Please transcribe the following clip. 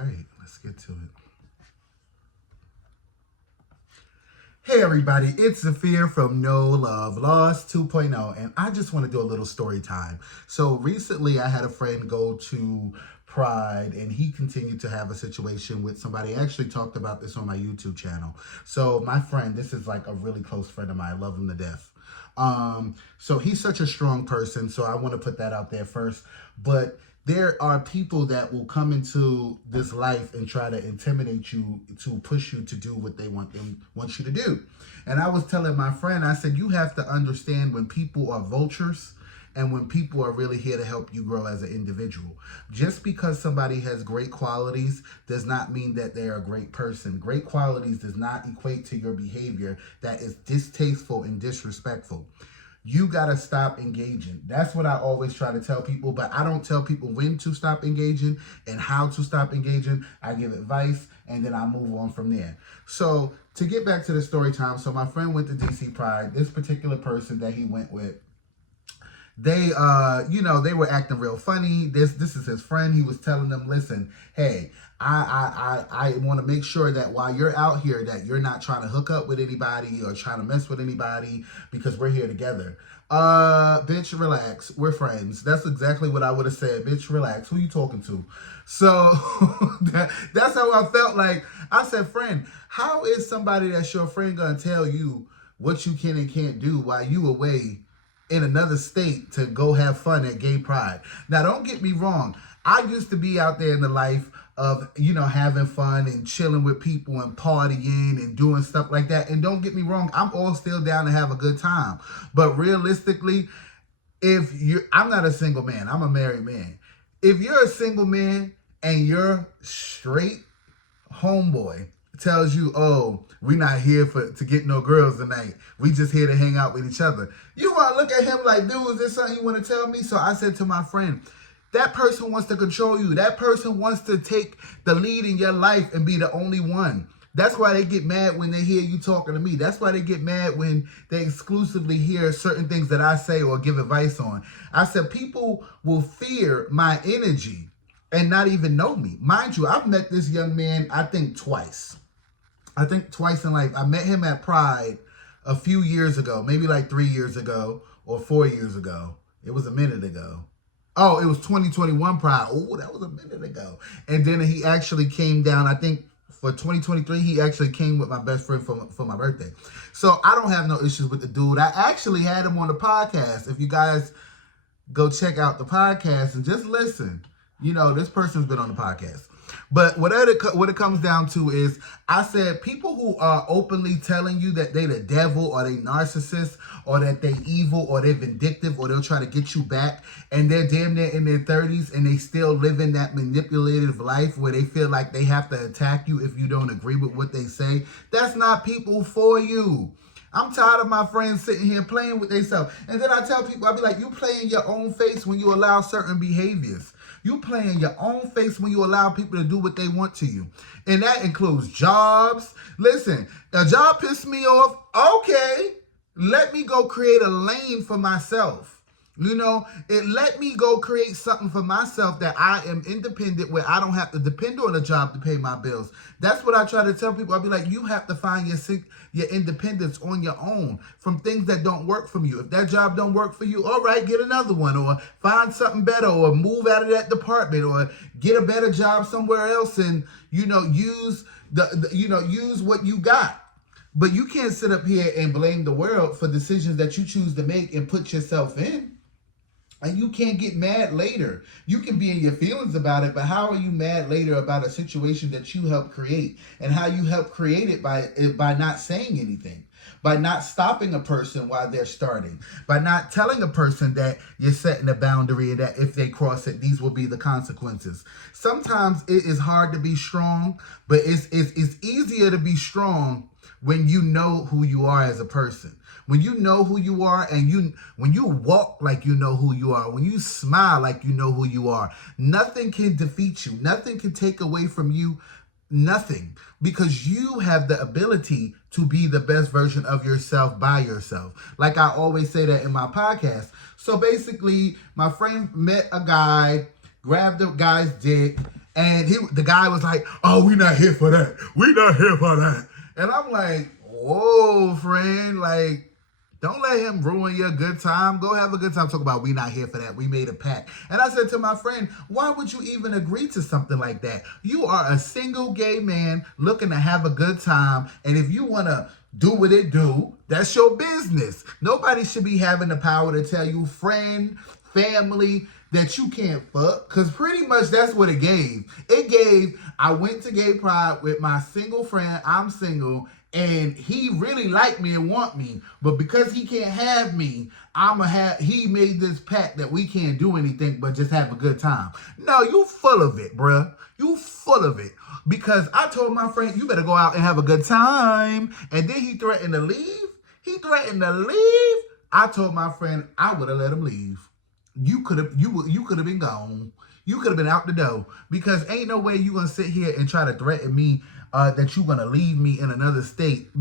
right, let's get to it. Hey everybody, it's Zafir from No Love Lost 2.0, and I just want to do a little story time. So recently I had a friend go to Pride, and he continued to have a situation with somebody. I actually talked about this on my YouTube channel. So my friend, this is like a really close friend of mine. I love him to death. So he's such a strong person, so I want to put that out there first. But there are people that will come into this life and try to intimidate you, to push you to do what they want you to do. And I was telling my friend, I said, you have to understand when people are vultures and when people are really here to help you grow as an individual. Just because somebody has great qualities does not mean that they're a great person. Great qualities does not equate to your behavior that is distasteful and disrespectful. You got to stop engaging. That's what I always try to tell people, but I don't tell people when to stop engaging and how to stop engaging. I give advice and then I move on from there. So to get back to the story time, so my friend went to DC Pride. This particular person that he went with, they they were acting real funny. This is his friend. He was telling them, listen, hey, I want to make sure that while you're out here that you're not trying to hook up with anybody or trying to mess with anybody, because we're here together. Bitch, relax. We're friends. That's exactly what I would have said. Bitch, relax. Who you talking to? So that's how I felt. Like I said, friend, how is somebody that's your friend gonna tell you what you can and can't do while you away in another state to go have fun at Gay Pride? Now, don't get me wrong. I used to be out there in the life of, having fun and chilling with people and partying and doing stuff like that. And don't get me wrong, I'm all still down to have a good time. But realistically, I'm not a single man, I'm a married man. If you're a single man and your straight homeboy tells you, oh, we're not here to get no girls tonight, we just here to hang out with each other, you want to look at him like, dude, is this something you want to tell me? So I said to my friend, that person wants to control you. That person wants to take the lead in your life and be the only one. That's why they get mad when they hear you talking to me. That's why they get mad when they exclusively hear certain things that I say or give advice on. I said people will fear my energy and not even know me. Mind you, I've met this young man, I think twice in life. I met him at Pride a few years ago, maybe like 3 years ago or 4 years ago. It was a minute ago. Oh, it was 2021 Pride. Oh, that was a minute ago. And then he actually came down, I think for 2023, he actually came with my best friend for my birthday. So I don't have no issues with the dude. I actually had him on the podcast. If you guys go check out the podcast and just listen, this person's been on the podcast. But what it comes down to is, I said people who are openly telling you that they the devil or they narcissists or that they evil or they vindictive or they'll try to get you back, and they're damn near in their 30s and they still live in that manipulative life where they feel like they have to attack you if you don't agree with what they say, that's not people for you. I'm tired of my friends sitting here playing with themselves. And then I tell people, I be like, you play in your own face when you allow certain behaviors. You play in your own face when you allow people to do what they want to you. And that includes jobs. Listen, a job pissed me off. Okay, let me go create a lane for myself. It let me go create something for myself that I am independent, where I don't have to depend on a job to pay my bills. That's what I try to tell people. I'll be like, you have to find your independence on your own from things that don't work for you. If that job don't work for you, all right, get another one, or find something better, or move out of that department, or get a better job somewhere else, and use use what you got. But you can't sit up here and blame the world for decisions that you choose to make and put yourself in. And you can't get mad later. You can be in your feelings about it, but how are you mad later about a situation that you helped create? And how you helped create it by not saying anything, by not stopping a person while they're starting, by not telling a person that you're setting a boundary and that if they cross it, these will be the consequences. Sometimes it is hard to be strong, but it's easier to be strong when you know who you are as a person. When you know who you are, and when you walk like you know who you are, when you smile like you know who you are, nothing can defeat you. Nothing can take away from you. Nothing. Because you have the ability to be the best version of yourself by yourself. Like I always say that in my podcast. So basically, my friend met a guy, grabbed the guy's dick, And the guy was like, "Oh, we not here for that. We not here for that." And I'm like, "Whoa, friend, like." Don't let him ruin your good time. Go have a good time. Talk about we not here for that. We made a pact. And I said to my friend, why would you even agree to something like that? You are a single gay man looking to have a good time. And if you want to do what it do, that's your business. Nobody should be having the power to tell you, friend, family, that you can't fuck. Because pretty much that's what it gave. It gave, I went to gay pride with my single friend. I'm single. And he really liked me and want me, but because he can't have me, he made this pact that we can't do anything but just have a good time. No, you full of it, bruh. You full of it. Because I told my friend, you better go out and have a good time. And then he threatened to leave. He threatened to leave. I told my friend I would have let him leave. You could have been gone. You could have been out the door, because ain't no way you gonna sit here and try to threaten me that you're gonna leave me in another state.